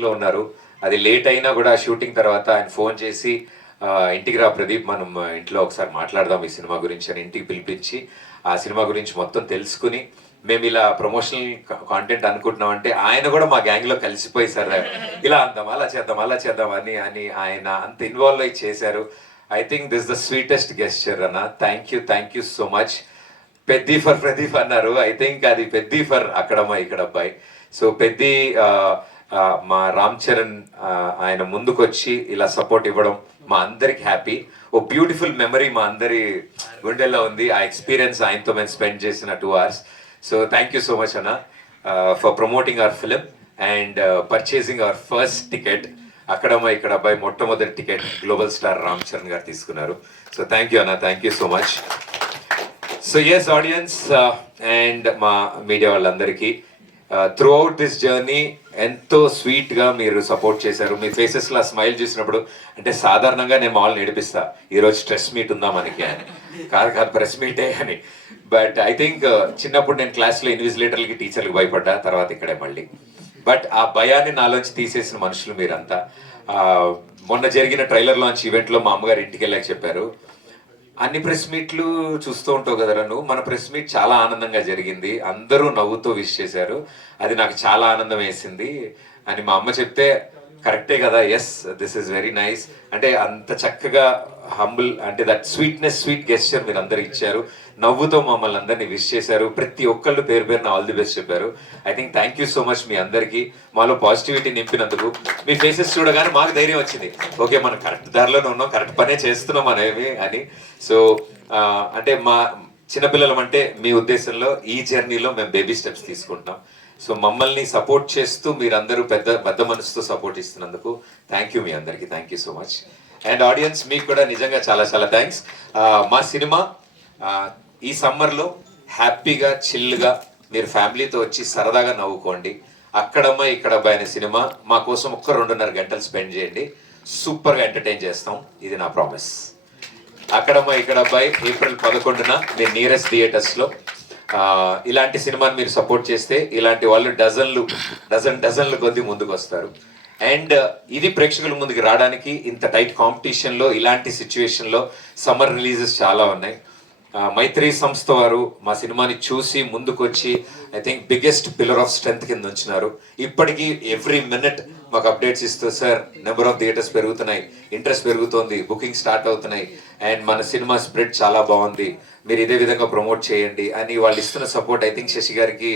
లో ఉన్నారు. అది లేట్ అయినా కూడా షూటింగ్ తర్వాత ఆయన ఫోన్ చేసి ఇంటికి రా ప్రదీప్, మనం ఇంట్లో ఒకసారి మాట్లాడదాం ఈ సినిమా గురించి అని ఇంటికి పిలిపించి ఆ సినిమా గురించి మొత్తం తెలుసుకుని మేము ఇలా ప్రమోషనల్ కాంటెంట్ అనుకుంటున్నాం అంటే ఆయన కూడా మా గ్యాంగ్లో కలిసిపోయి సార్ ఇలా అందాం, అలా చేద్దాం అని అని ఆయన అంత ఇన్వాల్వ్ అయి చేశారు. I think this the sweetest gesture అన్న. Thank you so much. పెద్ది ఫర్ ప్రదీప్ అన్నారు. ఐ థింక్ అది పెద్ది ఫర్ అక్కడమ్మ ఇక్కడ అబ్బాయి. సో పెద్ది మా రామ్ చరణ్ ఆయన ముందుకొచ్చి ఇలా సపోర్ట్ ఇవ్వడం మా అందరికి హ్యాపీ. ఓ బ్యూటిఫుల్ మెమరీ మా అందరి గుండెల్లో ఉంది. ఆ ఎక్స్పీరియన్స్ ఆయనతో మేము స్పెండ్ చేసిన 2 hours. So thank you so much అన్న for promoting our film and purchasing our first ticket. అక్కడమ్మ ఇక్కడ అబ్బాయి మొట్టమొదటి ticket global star Ram Charan garu తీసుకున్నారు. సో థ్యాంక్ యూ అన్న, thank you so much. So yes audience and మా మీడియా వాళ్ళందరికీ త్రూ అవుట్ దిస్ జర్నీ ఎంతో స్వీట్గా మీరు సపోర్ట్ చేశారు. మీ ఫేసెస్లో స్మైల్ చూసినప్పుడు అంటే సాధారణంగా నేను మామూలు నేర్పిస్తా ఈరోజు స్ట్రెస్ మీట్ ఉందా మనకి అని, కాదు ప్రెస్ మీటే అని. బట్ ఐ థింక్ చిన్నప్పుడు నేను క్లాస్లో ఇన్విజిలేటర్లకి టీచర్లకి భయపడ్డా, తర్వాత ఇక్కడే మళ్ళీ. బట్ ఆ భయాన్ని నాలోంచి తీసేసిన మనుషులు మీరంతా. మొన్న జరిగిన ట్రైలర్ లాంచ్ ఈవెంట్లో మా అమ్మగారు ఇంటికి వెళ్ళాక చెప్పారు, అన్ని ప్రెస్ మీట్లు చూస్తూ ఉంటావు కదరా నువ్వు, మన ప్రెస్ మీట్ చాలా ఆనందంగా జరిగింది, అందరూ నవ్వుతూ విష్ చేశారు, అది నాకు చాలా ఆనందం వేసింది అని మా అమ్మ చెప్తే కరెక్టే కదా, yes this is very nice అంటే అంత చక్కగా హంబుల్ అంటే దట్ స్వీట్ గెస్చర్ మీరు అందరు ఇచ్చారు. నవ్వుతో మమ్మల్ని అందరినీ విష్ చేశారు. ప్రతి ఒక్కళ్ళు పేరు పేరున ఆల్ ది బెస్ట్ చెప్పారు. I think thank you so much మీ అందరికీ. మాలో పాజిటివిటీ నింపినందుకు. మీ ఫేసెస్ చూడగానే మాకు ధైర్యం వచ్చింది, ఓకే మనం కరెక్ట్ దారిలోనే ఉన్నాం, కరెక్ట్ పనే చేస్తున్నాం అనేవి అని. సో అంటే మా చిన్నపిల్లలం అంటే మీ ఉద్దేశంలో ఈ జర్నీలో మేము బేబీ స్టెప్స్ తీసుకుంటున్నాం. సో మమ్మల్ని సపోర్ట్ చేస్తూ మీరందరూ పెద్ద మనసుతో సపోర్ట్ ఇస్తున్నందుకు థ్యాంక్ యూ మీ అందరికీ, thank you so much. And audience మీకు కూడా నిజంగా చాలా థ్యాంక్స్. మా సినిమా ఈ సమ్మర్లో హ్యాపీగా చిల్గా మీరు ఫ్యామిలీతో వచ్చి సరదాగా నవ్వుకోండి. అక్కడమ్మ ఇక్కడ అబ్బాయి అనే సినిమా మా కోసం ఒక్క 2.5 గంటలు స్పెండ్ చేయండి, సూపర్గా ఎంటర్టైన్ చేస్తాం, ఇది నా ప్రామిస్. అక్కడమ్మ ఇక్కడ అబ్బాయి ఏప్రిల్ 11న మీ నియరెస్ట్ థియేటర్స్లో. ఇలాంటి సినిమాని మీరు సపోర్ట్ చేస్తే ఇలాంటి వాళ్ళు డజన్లు కొద్ది ముందుకు వస్తారు. అండ్ ఇది ప్రేక్షకుల ముందుకు రావడానికి ఇంత టైట్ కాంపిటీషన్లో ఇలాంటి సిచ్యువేషన్లో సమ్మర్ రిలీజెస్ చాలా ఉన్నాయి. మైత్రి సంస్థ వారు మా సినిమాని చూసి ముందుకొచ్చి I think biggest pillar of strength కింద ఉంచినారు. ఇప్పటికీ ఎవ్రీ మినిట్ మాకు అప్డేట్స్ ఇస్తూ, సార్ నెంబర్ ఆఫ్ థియేటర్స్ పెరుగుతున్నాయి, ఇంట్రెస్ట్ పెరుగుతోంది, బుకింగ్ స్టార్ట్ అవుతున్నాయి, అండ్ మన సినిమా స్ప్రెడ్ చాలా బాగుంది, మీరు ఇదే విధంగా ప్రమోట్ చేయండి అని వాళ్ళు ఇస్తున్న సపోర్ట్. ఐ థింక్ శశి గారికి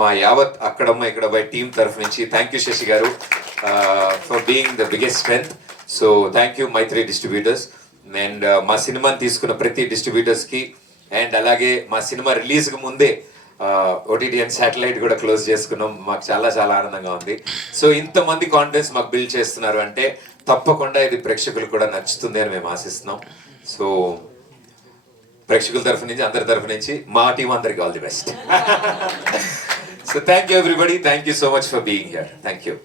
మా యావత్ అక్కడమ్మ ఇక్కడ బై టీం తరఫు నుంచి thank you Shashi garu for being the biggest strength. So thank you Mythri distributors. And మా సినిమాని తీసుకున్న ప్రతి డిస్ట్రిబ్యూటర్స్కి అండ్ అలాగే మా సినిమా రిలీజ్కి ముందే ఓటీటీ అండ్ శాటిలైట్ కూడా క్లోజ్ చేసుకున్నాం. మాకు చాలా ఆనందంగా ఉంది. సో ఇంతమంది కాన్ఫిడెన్స్ మాకు బిల్డ్ చేస్తున్నారు అంటే తప్పకుండా ఇది ప్రేక్షకులు కూడా నచ్చుతుంది అని మేము ఆశిస్తున్నాం. సో ప్రేక్షకుల తరఫు నుంచి అందరి తరఫు నుంచి మా టీం అందరికి all the best. So thank you everybody, thank you so much for being here. Thank you.